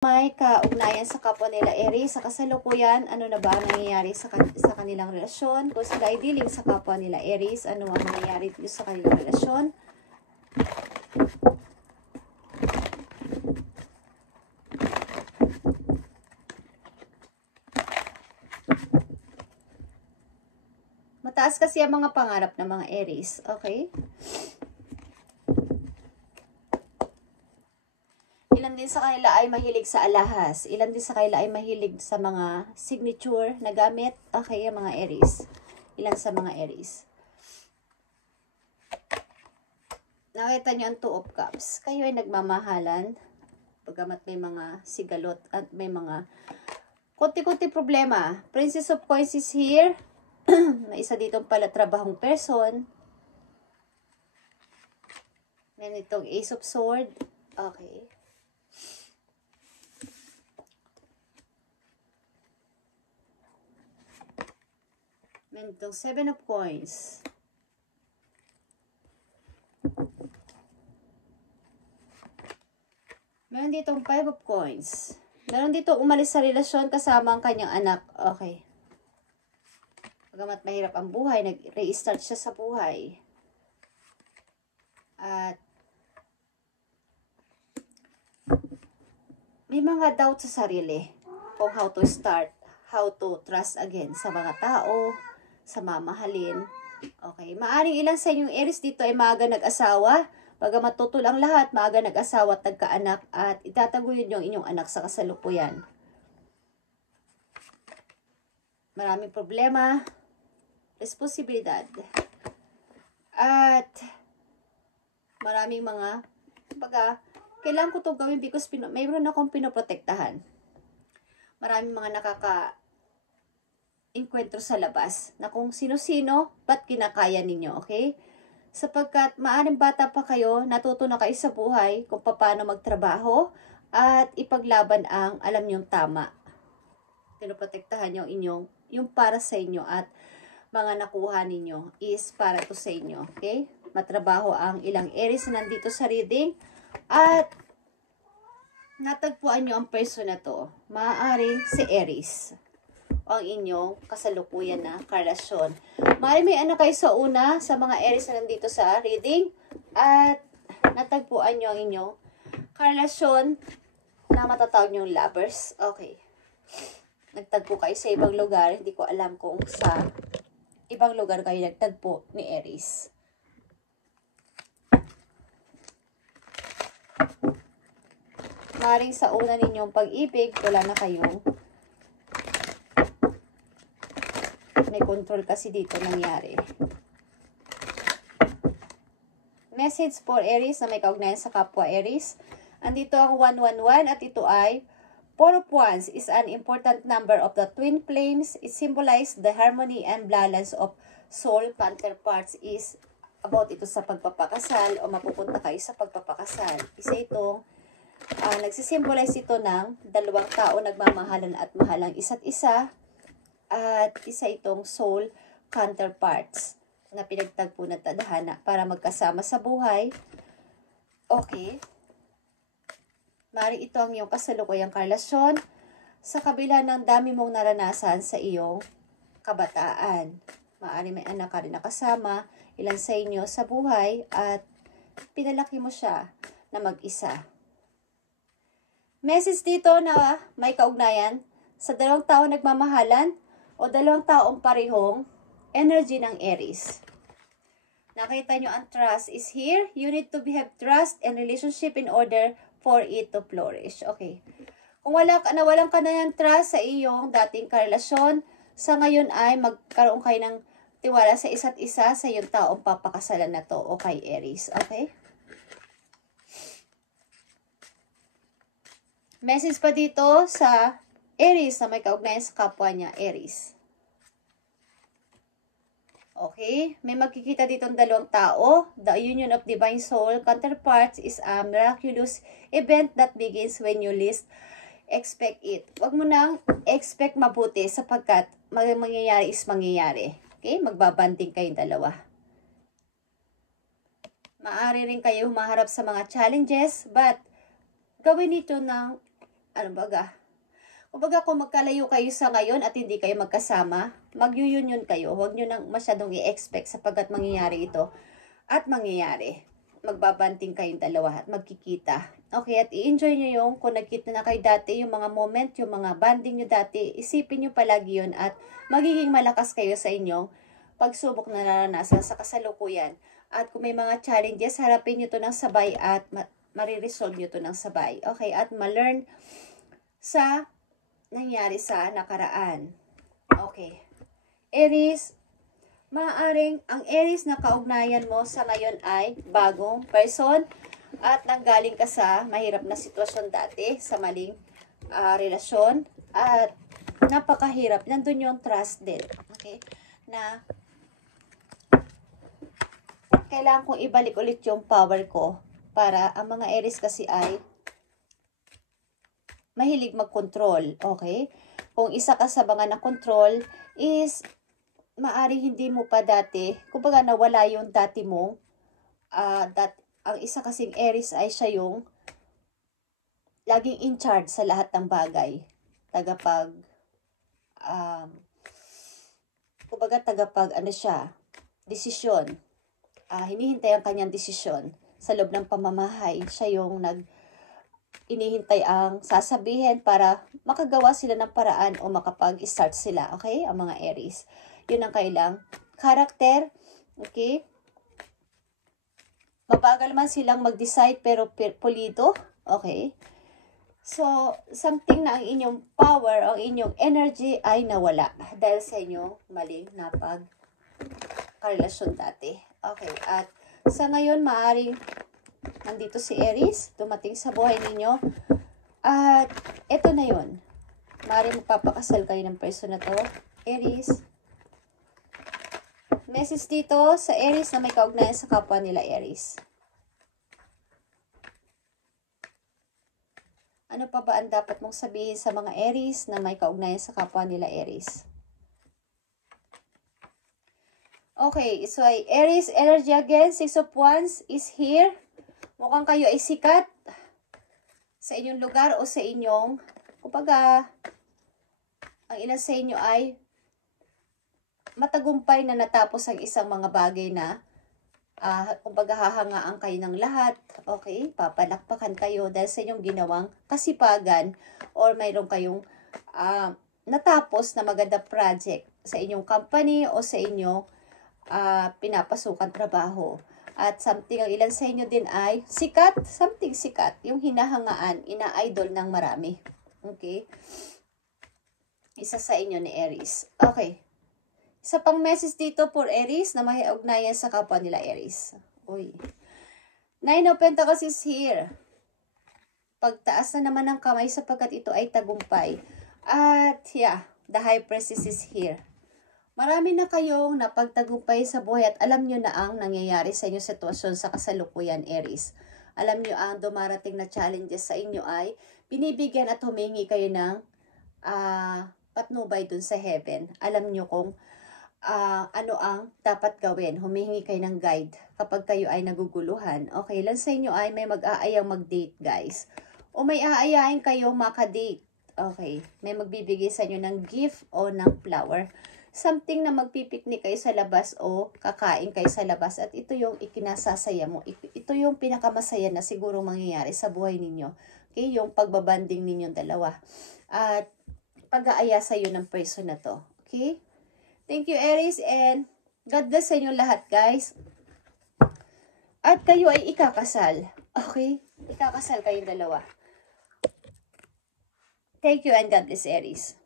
may kaugnayan sa kapwa nila Aries sa kasalukuyan, ano na ba ang nangyayari sa kanilang relasyon? Kung sila ay dealing sa kapwa nila Aries, ano ang nangyayari sa kanilang relasyon? Mataas kasi ang mga pangarap ng mga Aries, okay? Ilan din sa kanila ay mahilig sa alahas. Ilan din sa kanila ay mahilig sa mga signature na gamit. Okay, ang mga Aries. Ilan sa mga Aries. Nakita niyo ang Two of Cups. Kayo ay nagmamahalan. Pagamat may mga sigalot at may mga konti-konti problema. Princess of Coins is here. May isa ditong pala trabahong person. Meron itong Ace of Sword. Okay. Meron itong Seven of Coins. Meron ditong Five of Coins. Meron dito umalis sa relasyon kasama ang kanyang anak. Okay. Pagamat mahirap ang buhay, nag-restart siya sa buhay. At may mga doubt sa sarili kung how to start, how to trust again sa mga tao, sa mamahalin. Okay. Maaring ilan sa inyong Aries dito ay maaga nag-asawa. Bagamat tutol ang lahat, maaga nag-asawa at nagkaanak at itataguyod yung inyong anak sa kasalukuyan. Maraming problema, responsibilidad, at maraming mga, kailangan ko itong gawin because mayroon akong pinoprotektahan. Maraming mga nakaka-enkwentro sa labas na kung sino-sino, ba't kinakaya ninyo, okay? Sapagkat maaring bata pa kayo, natuto na kayo sa buhay kung paano magtrabaho at ipaglaban ang alam nyong tama. Pinoprotektahan nyo yung para sa inyo at mga nakuha ninyo is para to sa inyo. Okay? Matrabaho ang ilang Aries na nandito sa reading at natagpuan nyo ang person na to. Maaaring si Aries ang inyong kasalukuyan na karelasyon. Maaaring may anak kayo sa una sa mga Aries na nandito sa reading at natagpuan nyo ang inyong karelasyon na matatawag nyo lovers. Okay. Nagtagpo kayo sa ibang lugar. Hindi ko alam kung sa ibang lugar kayo nagtagpo ni Aries. Maaaring sa una ninyong pag-ibig, wala na kayong may control kasi dito nangyari. Message for Aries na may kaugnayan sa kapwa Aries. Andito ang 111 at ito ay 4 of Wands is an important number of the twin flames. It symbolizes the harmony and balance of soul counterparts. Is about ito sa pagpapakasal o mapupunta kayo sa pagpapakasal. Isa itong nagsisimbolize ito ng dalawang tao nagmamahalan at mahal ang isa't isa. At isa itong soul counterparts na pinagtagpo ng tadhana para magkasama sa buhay. Okay. Maaaring ito ang iyong kasalukuyang karelasyon sa kabila ng dami mong naranasan sa iyong kabataan. Maaaring may anak ka rin nakasama, ilan sa inyo sa buhay at pinalaki mo siya na mag-isa. Message dito na may kaugnayan sa dalawang tao nagmamahalan o dalawang taong parehong energy ng Aries. Nakita nyo ang trust is here. You need to have trust and relationship in order for it to flourish. Okay. Kung nawalan ka na ng trust sa iyong dating karelasyon, sa ngayon ay magkaroon kayo ng tiwala sa isa't isa sa iyong taong papakasalan na to o kay Aries. Okay? Message pa dito sa Aries na may kaugnayan sa kapwa niya, Aries. Okay? May magkikita ditong dalawang tao. The union of divine soul counterparts is a miraculous event that begins when you least expect it. Huwag mo nang expect mabuti sapagkat mangyayari is mangyayari. Okay? Magbabanding kayong dalawa. Maaari rin kayo humaharap sa mga challenges but gawin ito ng ano baga? Kumbaga kung magkalayo kayo sa ngayon at hindi kayo magkasama, mag-union kayo. Huwag nyo nang masyadong i-expect sapagkat mangyayari ito. At mangyayari. Magbabanting kayong dalawa at magkikita. Okay, at i-enjoy nyo yung kung nagkita na kayo dati, yung mga moment, yung mga banding nyo dati, isipin nyo palagi yun at magiging malakas kayo sa inyong pagsubok na naranasan sa kasalukuyan. At kung may mga challenges, harapin nyo to ng sabay at mariresolve nyo to ng sabay. Okay, at ma-learn sa nangyari sa nakaraan. Okay. Aries, maaaring ang Aries na kaugnayan mo sa ngayon ay bagong person at nanggaling ka sa mahirap na sitwasyon dati, sa maling relasyon at napakahirap. Nandun yung trust din. Okay? Na kailangan kong ibalik ulit yung power ko para ang mga Aries kasi ay mahilig mag-control, okay? Kung isa ka sa mga na-control is maaring hindi mo pa dati, kumbaga nawala yung dati mong, ang isa kasing Aries ay siya yung laging in charge sa lahat ng bagay. Tagapag ano siya, desisyon. Hinihintay ang kanyang desisyon sa loob ng pamamahay. Siya yung inihintay ang sasabihin para makagawa sila ng paraan o makapag-start sila, okay? Ang mga Aries. Yun ang kailang character, okay? Mabagal man silang mag-decide pero pulido, okay? So, something na ang inyong power, ang inyong energy ay nawala dahil sa inyong maling napag-karelasyon dati. Okay, at sa ngayon, maaring nandito si Aries, dumating sa buhay ninyo. At eto na yun. Maaaring magpapakasal kayo ng person na to. Aries. Message dito sa Aries na may kaugnayan sa kapwa nila Aries. Ano pa ba ang dapat mong sabihin sa mga Aries na may kaugnayan sa kapwa nila Aries? Okay, so Aries energy again, 6 of Wands is here. Mukhang kayo ay sikat sa inyong lugar o sa inyong, kumbaga, ang ilan sa inyo ay matagumpay na natapos ang isang mga bagay na, kumbaga, hahangaan kayo ng lahat. Okay, papalakpakan kayo dahil sa inyong ginawang kasipagan or mayroon kayong natapos na maganda project sa inyong company o sa inyong pinapasukan trabaho. At something, ang ilan sa inyo din ay sikat, something sikat, yung hinahangaan, ina-idol ng marami. Okay? Isa sa inyo ni Aries. Okay. Isa pang message dito for Aries na may ugnayan sa kapwa nila Aries. Uy. 9 of Pentacles is here. Pagtaas na naman ng kamay sapagkat ito ay tagumpay. At yeah, the High Priestess is here. Marami na kayong napagtagumpay sa buhay at alam nyo na ang nangyayari sa inyong sitwasyon sa kasalukuyan, Aries. Alam nyo ang dumarating na challenges sa inyo ay binibigyan at humingi kayo ng patnubay dun sa heaven. Alam nyo kung ano ang dapat gawin. Humingi kayo ng guide kapag kayo ay naguguluhan. Okay, lang sa inyo ay may mag-aayang mag-date, guys. O may aayain kayong makadate. Okay, may magbibigay sa inyo ng gift o ng flower. Something na magpipiknik kayo sa labas o kakain kayo sa labas at ito yung ikinasasaya mo. Ito yung pinakamasaya na siguro mangyayari sa buhay ninyo. Okay, yung pagbabanding ninyong dalawa. At pag-aaya sa iyo ng person na to. Okay? Thank you, Aries, and God bless sa inyo lahat, guys. At kayo ay ikakasal. Okay? Ikakasal kayong dalawa. Thank you and God bless, Aries.